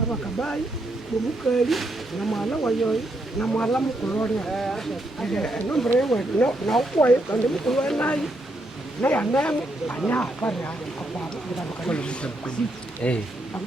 Abakabai, Bumukari, Namala Wayoy, Namala Mukoloria. Nombre no way, and the Mukulai. Nay, and then Anya, Paria, eh, I'm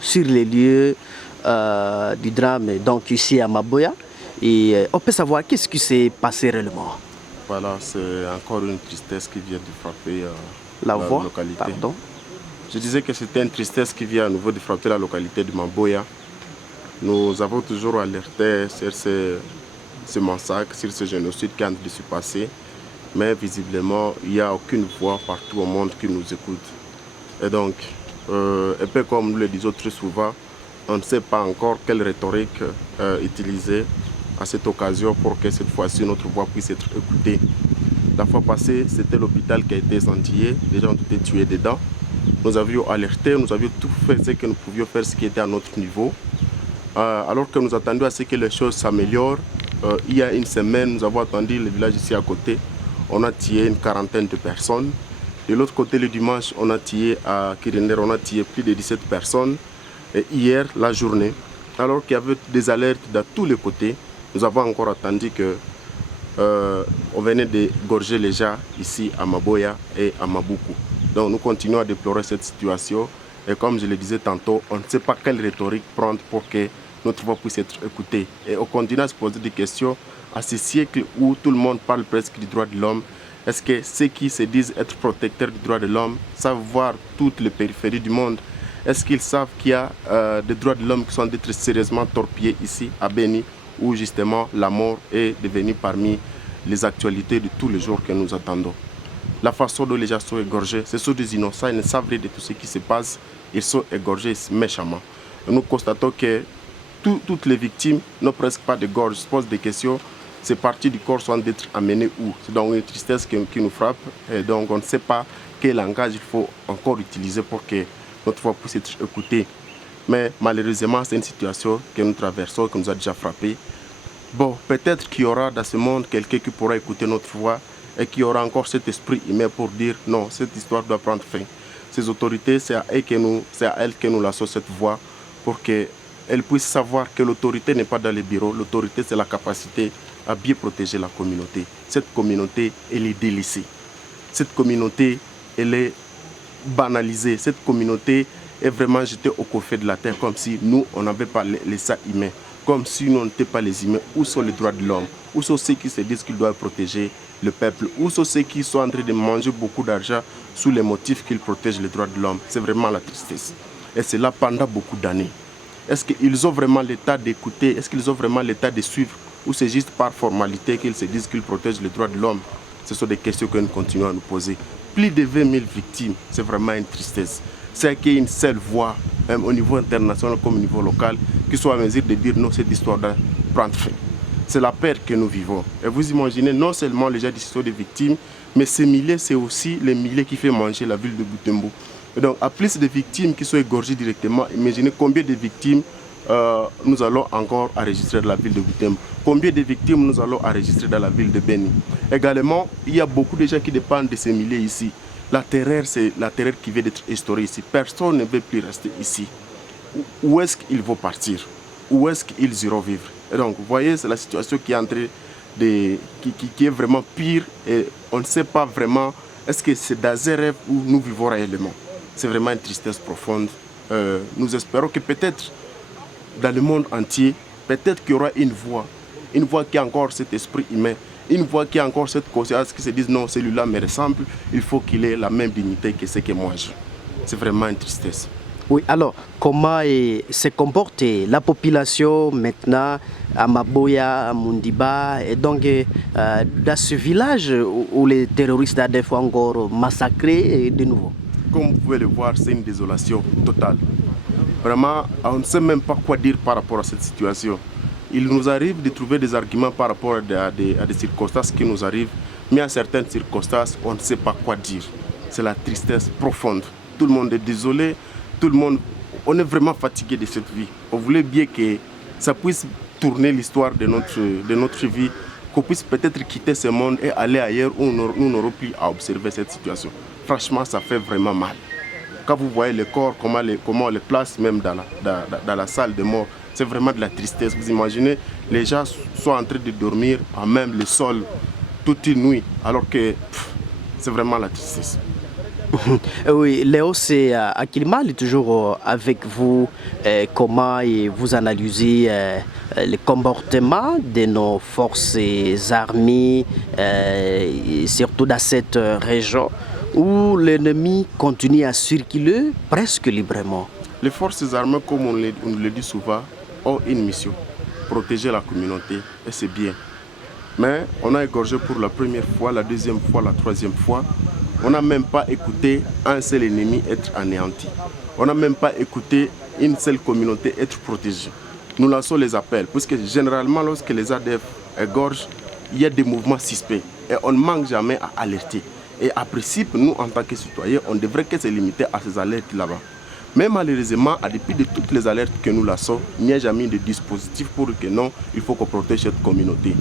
sur les lieux du drame, donc ici à Maboya, et on peut savoir qu'est-ce qui s'est passé réellement. Voilà, c'est encore une tristesse qui vient de frapper la localité. Pardon. Je disais que c'était une tristesse qui vient à nouveau de frapper la localité de Maboya. Nous avons toujours alerté sur ce massacre, sur ce génocide qui est en train de se passer, mais visiblement, il n'y a aucune voix partout au monde qui nous écoute. Et donc, un peu comme nous le disons très souvent, on ne sait pas encore quelle rhétorique utiliser à cette occasion pour que cette fois-ci notre voix puisse être écoutée. La fois passée, c'était l'hôpital qui a été incendié, les gens ont été tués dedans. Nous avions alerté, nous avions tout fait ce que nous pouvions faire, ce qui était à notre niveau. Alors que nous attendions à ce que les choses s'améliorent, il y a une semaine, nous avons attendu le village ici à côté. On a tué une quarantaine de personnes. De l'autre côté, le dimanche, on a tué à Kiriner, on a tué plus de 17 personnes. Et hier, la journée, alors qu'il y avait des alertes de tous les côtés, nous avons encore attendu que on venait d'égorger les gens ici à Maboya et à Mabuku. Donc nous continuons à déplorer cette situation. Et comme je le disais tantôt, on ne sait pas quelle rhétorique prendre pour que notre voix puisse être écoutée. Et on continue à se poser des questions à ce siècle où tout le monde parle presque du droit de l'homme. Est-ce que ceux qui se disent être protecteurs du droit de l'homme savent voir toutes les périphéries du monde? Est-ce qu'ils savent qu'il y a des droits de l'homme qui sont d'être sérieusement torpillés ici à Beni, où justement la mort est devenue parmi les actualités de tous les jours que nous attendons? La façon dont les gens sont égorgés, ce sont des innocents, ils ne savent rien de tout ce qui se passe, ils sont égorgés méchamment. Et nous constatons que toutes les victimes n'ont presque pas de gorge, se posent des questions. Ces parties du corps sont d'être amenées où? C'est donc une tristesse qui nous frappe et donc on ne sait pas quel langage il faut encore utiliser pour que notre voix puisse être écoutée. Mais malheureusement, c'est une situation que nous traversons, qui nous a déjà frappé. Bon, peut-être qu'il y aura dans ce monde quelqu'un qui pourra écouter notre voix et qui aura encore cet esprit humain pour dire non, cette histoire doit prendre fin. Ces autorités, c'est à elles que nous lançons cette voix pour qu'elles puissent savoir que l'autorité n'est pas dans les bureaux. L'autorité, c'est la capacité à bien protéger la communauté. Cette communauté, elle est délaissée. Cette communauté, elle est banalisée. Cette communauté est vraiment jetée au coffre de la terre comme si nous, on n'avait pas les ça humains. Comme si nous n'étions pas les humains. Où sont les droits de l'homme? Où sont ceux qui se disent qu'ils doivent protéger le peuple? Où sont ceux qui sont en train de manger beaucoup d'argent sous les motifs qu'ils protègent les droits de l'homme? C'est vraiment la tristesse. Et c'est là pendant beaucoup d'années. Est-ce qu'ils ont vraiment l'état d'écouter? Est-ce qu'ils ont vraiment l'état de suivre? Ou c'est juste par formalité qu'ils se disent qu'ils protègent les droits de l'homme? Ce sont des questions que nous continuons à nous poser. Plus de 20 000 victimes, c'est vraiment une tristesse. C'est qu'il y ait une seule voix, même au niveau international comme au niveau local, qui soit à mesure de dire non, cette histoire doit prendre fin. C'est la peur que nous vivons. Et vous imaginez, non seulement les gens qui sont des victimes, mais ces milliers, c'est aussi les milliers qui font manger la ville de Butembo. Et donc, à plus de victimes qui sont égorgées directement, imaginez combien de victimes nous allons encore enregistrer dans la ville de Butembo. Combien de victimes nous allons enregistrer dans la ville de Beni. Également, il y a beaucoup de gens qui dépendent de ces milliers ici. La terreur, c'est la terreur qui vient d'être instaurée ici. Personne ne veut plus rester ici. Où est-ce qu'ils vont partir? Où est-ce qu'ils iront vivre? Et donc, vous voyez, c'est la situation qui est en train qui est vraiment pire et on ne sait pas vraiment est-ce que c'est dans un rêve où nous vivons réellement. C'est vraiment une tristesse profonde. Nous espérons que peut-être dans le monde entier, peut-être qu'il y aura une voix qui a encore cet esprit humain, une voix qui a encore cette conscience qui se dit non, celui-là me ressemble, il faut qu'il ait la même dignité que ce que moi j'ai. C'est vraiment une tristesse. Oui, alors, comment se comporte la population maintenant à Maboya, à Mundiba, et donc dans ce village où les terroristes ont des fois encore massacré de nouveau? Comme vous pouvez le voir, c'est une désolation totale. Vraiment, on ne sait même pas quoi dire par rapport à cette situation. Il nous arrive de trouver des arguments par rapport à des circonstances qui nous arrivent, mais à certaines circonstances, on ne sait pas quoi dire. C'est la tristesse profonde. Tout le monde est désolé, tout le monde, on est vraiment fatigué de cette vie. On voulait bien que ça puisse tourner l'histoire de notre vie, qu'on puisse peut-être quitter ce monde et aller ailleurs où nous n'aurons plus à observer cette situation. Franchement, ça fait vraiment mal. Quand vous voyez les corps, comment on les place même dans la salle de mort, c'est vraiment de la tristesse. Vous imaginez, les gens sont en train de dormir à même le sol toute une nuit, alors que c'est vraiment la tristesse. Oui, Léo, c'est Akilmal toujours avec vous. Comment vous analysez le comportement de nos forces armées, surtout dans cette région où l'ennemi continue à circuler presque librement? Les forces armées, comme on le dit souvent, ont une mission, protéger la communauté, et c'est bien. Mais on a égorgé pour la première fois, la deuxième fois, la troisième fois. On n'a même pas écouté un seul ennemi être anéanti. On n'a même pas écouté une seule communauté être protégée. Nous lançons les appels, puisque généralement, lorsque les ADF égorgent, il y a des mouvements suspects. Et on ne manque jamais à alerter. Et à principe, nous, en tant que citoyens, on devrait que se limiter à ces alertes là-bas. Mais malheureusement, à dépit de toutes les alertes que nous lançons, il n'y a jamais de dispositif pour que non, il faut qu'on protège cette communauté.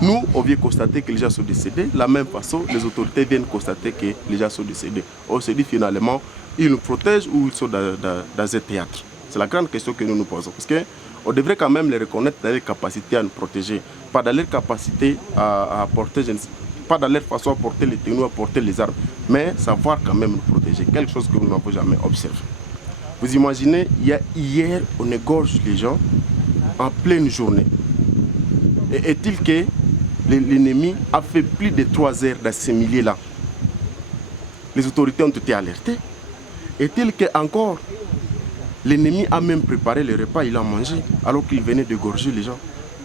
Nous, on vient constater que les gens sont décédés. De la même façon, les autorités viennent constater que les gens sont décédés. On se dit finalement, ils nous protègent ou ils sont dans un théâtre. C'est la grande question que nous nous posons. Parce qu'on devrait quand même les reconnaître dans leur capacité à nous protéger. Pas dans leur capacité à porter, pas dans leur façon à porter les technos, à porter les armes. Mais savoir quand même nous protéger. Quelque chose que nous n'avons jamais observé. Vous imaginez, hier, on égorge les gens en pleine journée. Et est-il que l'ennemi a fait plus de 3 heures dans ces milliers-là? Les autorités ont été alertées. Est-il que encore l'ennemi a même préparé le repas, il a mangé, alors qu'il venait d'égorger les gens?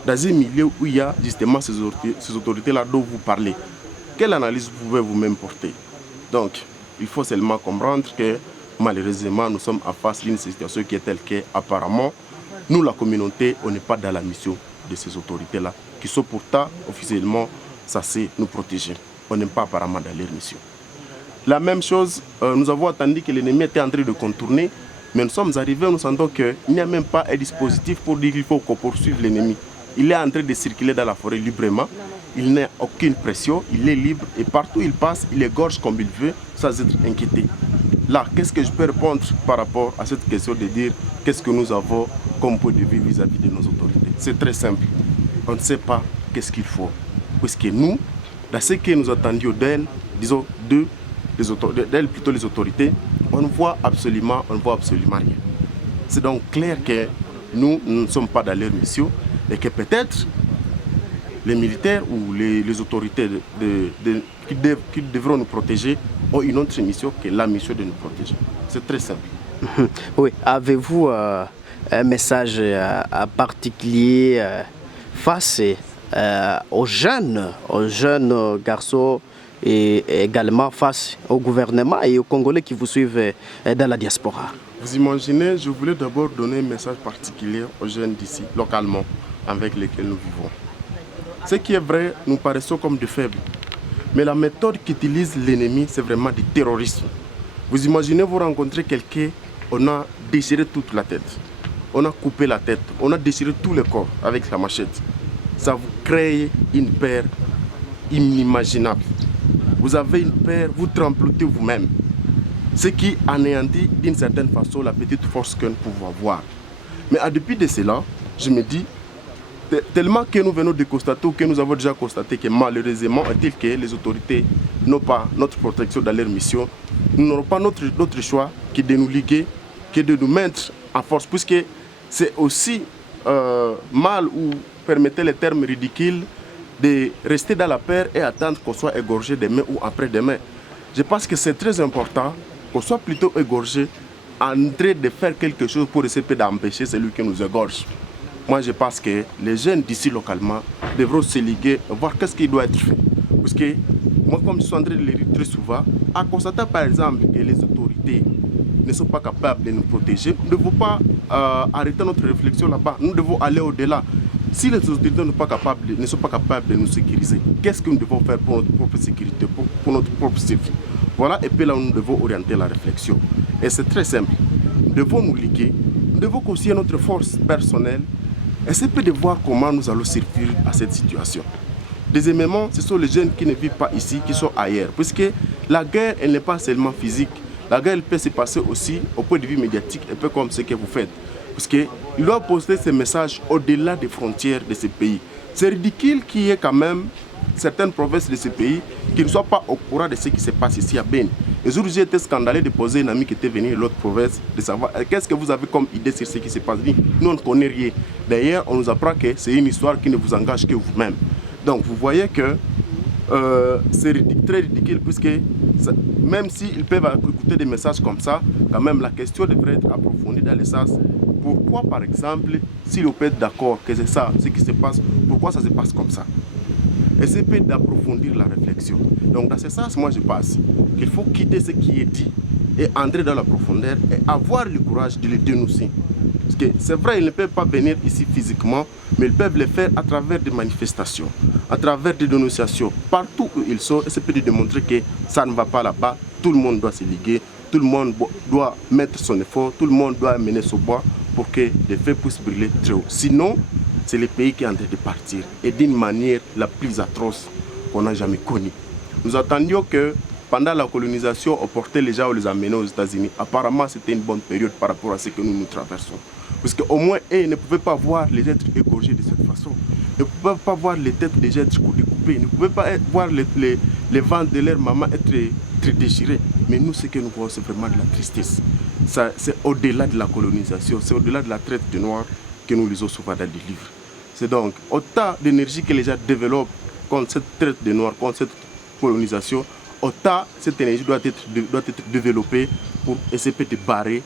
Dans un milieu où il y a justement ces autorités-là dont vous parlez, quelle analyse vous pouvez vous-même porter? Donc, il faut seulement comprendre que malheureusement, nous sommes en face d'une situation qui est telle qu'apparemment, nous, la communauté, on n'est pas dans la mission de ces autorités-là, qui sont pourtant officiellement censées nous protéger. On n'est pas apparemment dans leur mission. La même chose, nous avons attendu que l'ennemi était en train de contourner, mais nous sommes arrivés, nous sentons qu'il n'y a même pas un dispositif pour dire qu'il faut qu'on poursuive l'ennemi. Il est en train de circuler dans la forêt librement, il n'a aucune pression, il est libre et partout où il passe, il égorge comme il veut sans être inquiété. Là, qu'est-ce que je peux répondre par rapport à cette question de dire qu'est-ce que nous avons comme point de vue vis-à-vis de nos autorités? C'est très simple. On ne sait pas qu'est-ce qu'il faut. Puisque nous, dans ce que nous attendions d'elles, disons d'elles plutôt les autorités, on ne voit absolument rien. C'est donc clair que nous ne sommes pas dans leur mission et que peut-être les militaires ou les autorités qui devront nous protéger ont une autre mission que la mission de nous protéger. C'est très simple. Oui, avez-vous un message particulier face aux jeunes garçons et également face au gouvernement et aux Congolais qui vous suivent dans la diaspora? Vous imaginez, je voulais d'abord donner un message particulier aux jeunes d'ici, localement, avec lesquels nous vivons. Ce qui est vrai, nous paraissons comme des faibles. Mais la méthode qu'utilise l'ennemi, c'est vraiment du terrorisme. Vous imaginez, vous rencontrez quelqu'un, on a déchiré toute la tête. On a coupé la tête, on a déchiré tout le corps avec la machette. Ça vous crée une peur inimaginable. Vous avez une peur, vous tremblotez vous-même. Ce qui anéantit d'une certaine façon la petite force que nous pouvons avoir. Mais à depuis de cela, je me dis, tellement que nous venons de constater ou que nous avons déjà constaté que malheureusement, est-il que les autorités n'ont pas notre protection dans leur mission, nous n'aurons pas notre choix que de nous liguer, que de nous mettre en force, puisque c'est aussi mal, ou permettez les termes ridicules, de rester dans la peur et attendre qu'on soit égorgé demain ou après-demain. Je pense que c'est très important qu'on soit plutôt égorgé en train de faire quelque chose pour essayer d'empêcher celui qui nous égorge. Moi, je pense que les jeunes d'ici localement devront se liguer, voir qu'est-ce qui doit être fait. Parce que moi, comme je suis en train de le dire très souvent, à constater par exemple que les autorités ne sont pas capables de nous protéger, nous ne devons pas arrêter notre réflexion là-bas. Nous devons aller au-delà. Si les autorités ne sont pas capables de nous sécuriser, qu'est-ce que nous devons faire pour notre propre sécurité, pour notre propre survie? Voilà, et puis là, nous devons orienter la réflexion. Et c'est très simple. Nous devons nous liguer, nous devons conseiller notre force personnelle, essayer de voir comment nous allons survivre à cette situation. Deuxièmement, ce sont les jeunes qui ne vivent pas ici, qui sont ailleurs. Puisque la guerre, elle n'est pas seulement physique. La guerre, elle peut se passer aussi au point de vue médiatique, un peu comme ce que vous faites. Parce qu'il doit poster ces messages au-delà des frontières de ce pays. C'est ridicule qu'il y ait quand même certaines provinces de ce pays qui ne soient pas au courant de ce qui se passe ici à Beni. Le jour où j'ai été scandalé de poser un ami qui était venu de l'autre province, de savoir qu'est-ce que vous avez comme idée sur ce qui se passe. Nous, on ne connaît rien. D'ailleurs, on nous apprend que c'est une histoire qui ne vous engage que vous-même. Donc, vous voyez que c'est très ridicule, puisque même s'ils peuvent écouter des messages comme ça, quand même, la question devrait être approfondie dans le sens. Pourquoi, par exemple, si l'on peut être d'accord que c'est ça, ce qui se passe, pourquoi ça se passe comme ça? Essayer d'approfondir la réflexion. Donc, dans ce sens, moi, je pense qu'il faut quitter ce qui est dit et entrer dans la profondeur et avoir le courage de le dénoncer. Parce que c'est vrai, ils ne peuvent pas venir ici physiquement, mais ils peuvent le faire à travers des manifestations, à travers des dénonciations, partout où ils sont, et c'est de démontrer que ça ne va pas là-bas. Tout le monde doit se liguer, tout le monde doit mettre son effort, tout le monde doit mener son bois pour que les feux puissent brûler très haut. Sinon, c'est le pays qui est en train de partir, et d'une manière la plus atroce qu'on n'a jamais connue. Nous attendions que pendant la colonisation, on portait les gens, on les amenait aux États-Unis. Apparemment, c'était une bonne période par rapport à ce que nous traversons. Parce qu'au moins, ils ne pouvaient pas voir les êtres égorgés de cette façon. Ils ne pouvaient pas voir les têtes des êtres découpées. Ils ne pouvaient pas voir les ventres de leur maman être déchirés. Mais nous, ce que nous voyons, c'est vraiment de la tristesse. C'est au-delà de la colonisation, c'est au-delà de la traite des Noirs que nous lisons souvent dans des livres. C'est donc autant d'énergie que les gens développent contre cette traite des Noirs, contre cette colonisation, autant cette énergie doit être développée pour essayer de barrer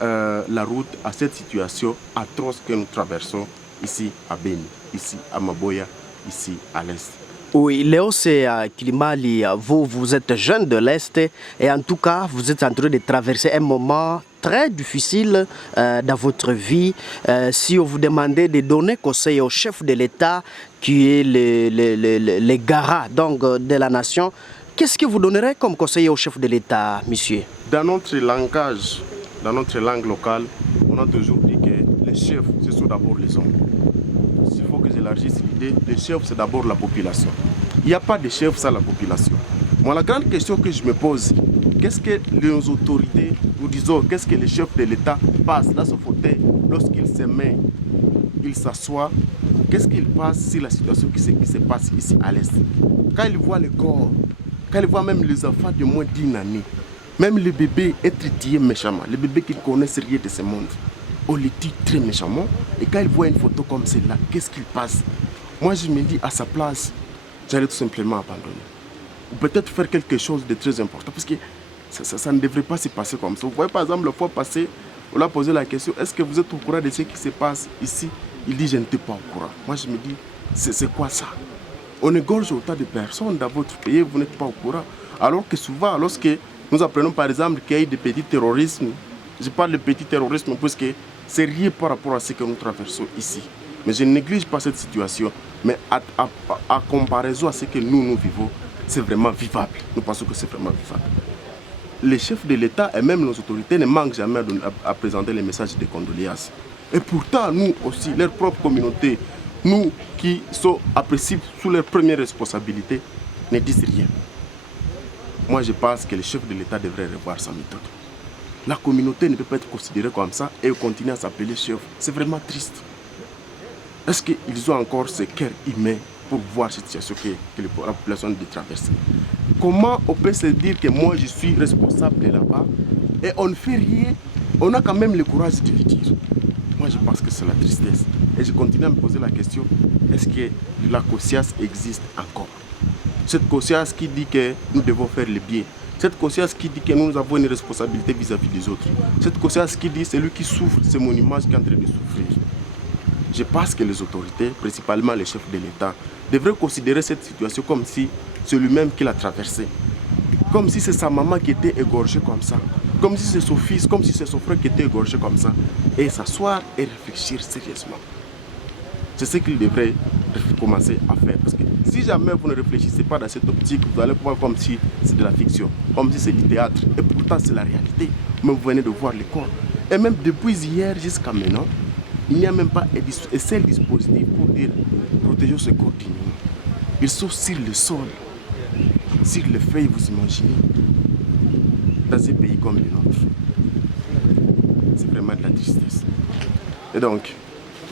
la route à cette situation atroce que nous traversons ici à Beni, ici à Maboya, ici à l'Est. Oui, Léos Kilimali, vous êtes jeune de l'Est et en tout cas, vous êtes en train de traverser un moment très difficile dans votre vie. Si on vous demandait de donner conseil au chef de l'État qui est les garants donc, de la nation, qu'est-ce que vous donnerez comme conseil au chef de l'État, monsieur? Dans notre langage, dans notre langue locale, on a toujours dit que les chefs, ce sont d'abord les hommes. S'il faut que j'élargisse l'idée, les chefs, c'est d'abord la population. Il n'y a pas de chef sans la population. Moi, la grande question que je me pose, qu'est-ce que les autorités, ou disons, qu'est-ce que les chefs de l'État passent dans ce fauteuil lorsqu'ils se mettent, ils s'assoient, qu'est-ce qu'ils passent sur la situation qui se passe ici à l'Est? Quand ils voient les corps, quand ils voient même les enfants de moins d'1 année, même les bébés être tués méchamment, les bébés qui ne connaissent rien de ce monde, on les tue très méchamment. Et quand ils voient une photo comme celle-là, qu'est-ce qu'ils passent? Moi, je me dis, à sa place, j'allais tout simplement abandonner. Ou peut-être faire quelque chose de très important, parce que ça ne devrait pas se passer comme ça. Vous voyez, par exemple, la fois passée, on lui a posé la question, est-ce que vous êtes au courant de ce qui se passe ici? Il dit, je n'étais pas au courant. Moi, je me dis, c'est quoi ça? On égorge autant de personnes dans votre pays, vous n'êtes pas au courant. Alors que souvent, lorsque nous apprenons par exemple qu'il y a eu des petits terrorismes, je parle de petits terrorismes parce que c'est rien par rapport à ce que nous traversons ici. Mais je ne néglige pas cette situation. Mais à comparaison à ce que nous vivons, c'est vraiment vivable. Nous pensons que c'est vraiment vivable. Les chefs de l'État et même nos autorités ne manquent jamais à présenter les messages de condoléances. Et pourtant, nous aussi, leur propre communauté, nous qui sommes appréciés sous leur première responsabilité, ne disent rien. Moi, je pense que les chefs de l'État devraient revoir sa méthode. La communauté ne peut pas être considérée comme ça et continuer à s'appeler chef. C'est vraiment triste. Est-ce qu'ils ont encore ce cœur humain pour voir cette situation que la population doit traverser? Comment on peut se dire que moi, je suis responsable de là-bas et on ne fait rien? On a quand même le courage de le dire. Moi, je pense que c'est la tristesse. Et je continue à me poser la question, est-ce que la conscience existe encore? Cette conscience qui dit que nous devons faire le bien. Cette conscience qui dit que nous avons une responsabilité vis-à-vis des autres. Cette conscience qui dit celui qui souffre, c'est mon image qui est en train de souffrir. Je pense que les autorités, principalement les chefs de l'État, devraient considérer cette situation comme si c'est lui-même qui l'a traversée. Comme si c'est sa maman qui était égorgée comme ça. Comme si c'est son fils, comme si c'est son frère qui était égorgé comme ça. Et s'asseoir et réfléchir sérieusement. C'est ce qu'il devrait commencer à faire. Parce que si jamais vous ne réfléchissez pas dans cette optique, vous allez voir comme si c'est de la fiction, comme si c'est du théâtre. Et pourtant, c'est la réalité. Mais vous venez de voir les corps. Et même depuis hier jusqu'à maintenant, il n'y a même pas un seul dispositif pour dire protéger ce corps dignement. Ils sont sur le sol, sur les feuilles, vous imaginez, dans un pays comme le nôtre. C'est vraiment de la tristesse. Et donc,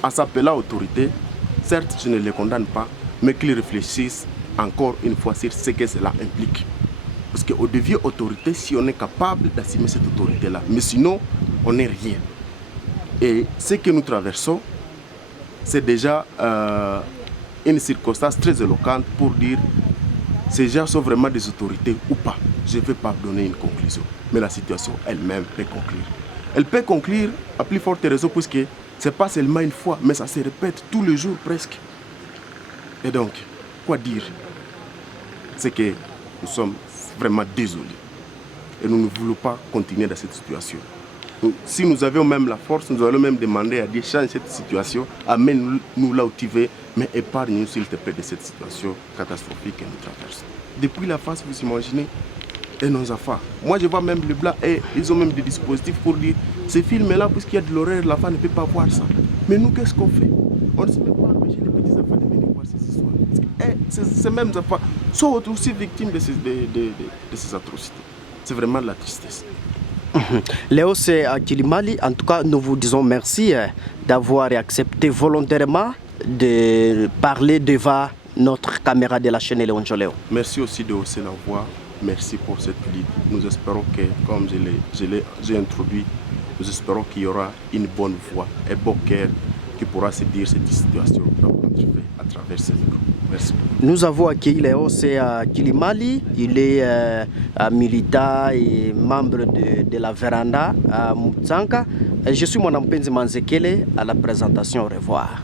en s'appelant autorité, certes, je ne les condamne pas, mais qu'ils réfléchissent encore une fois sur ce que cela implique. Parce qu'on devient autorité si on est capable d'assumer cette autorité-là. Mais sinon, on n'est rien. Et ce que nous traversons, c'est déjà une circonstance très éloquente pour dire ces gens sont vraiment des autorités ou pas. Je ne vais pas donner une conclusion. Mais la situation elle-même peut conclure. Elle peut conclure à plus forte raison puisque ce n'est pas seulement une fois, mais ça se répète tous les jours presque. Et donc, quoi dire? C'est que nous sommes vraiment désolés. Et nous ne voulons pas continuer dans cette situation. Si nous avions même la force, nous allons même demander à Dieu change cette situation, amène-nous là où tu veux, mais épargne-nous s'il te plaît de cette situation catastrophique que nous traversons. Depuis la face, vous imaginez, et nos enfants. Moi je vois même les Blancs, et ils ont même des dispositifs pour dire, ces films-là, puisqu'il y a de l'horreur, l'enfant ne peut pas voir ça. Mais nous, qu'est-ce qu'on fait? On ne sait même pas empêcher les petits enfants de venir voir ces histoires. Et ces mêmes enfants sont aussi victimes de ces atrocités. C'est vraiment de la tristesse. Léo, c'est à Kilimali. En tout cas, nous vous disons merci d'avoir accepté volontairement de parler devant notre caméra de la chaîne Léon Joléo. Merci aussi de hausser la voix. Merci pour cette lutte. Nous espérons que, comme j'ai introduit, nous espérons qu'il y aura une bonne voix, un bon cœur qui pourra se dire cette situation à travers ces micros. Merci. Nous avons accueilli Léo, c'est à Kilimali. Il est militant et membre de la Véranda à Mutsanka. Je suis mon Mpenzi Manzekele à la présentation. Au revoir.